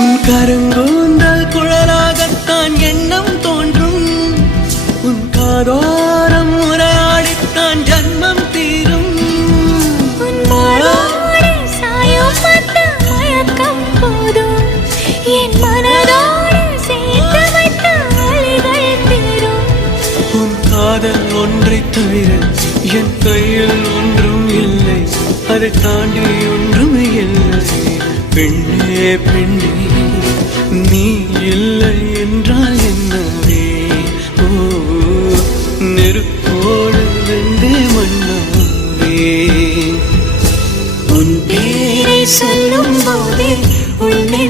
உன் கருங்கூந்தல் குழலாகத்தான் எண்ணம் தோன்றும். உன் காதோரம் உரையாடித்தான் ஜன்மம் தீரும். உன் மாறோடு சாயம் பார்த்த மயக்கம் போதும். என் மனதோடு சேர்த்து வைத்த வழிகள் தீரும். உன் காதல் ஒன்றை தவிர என் கையில் ஒன்றும் இல்லை. அதை தாண்டி ஒன்றும் இல்லை. பெண்ணே பெண்ணே நீ இல்லை என்றால் என்னவே? ஓ நெருப்போடு வெந்தே மண்ணாவே. உன் பேரை சொல்லும் போதே உன்னை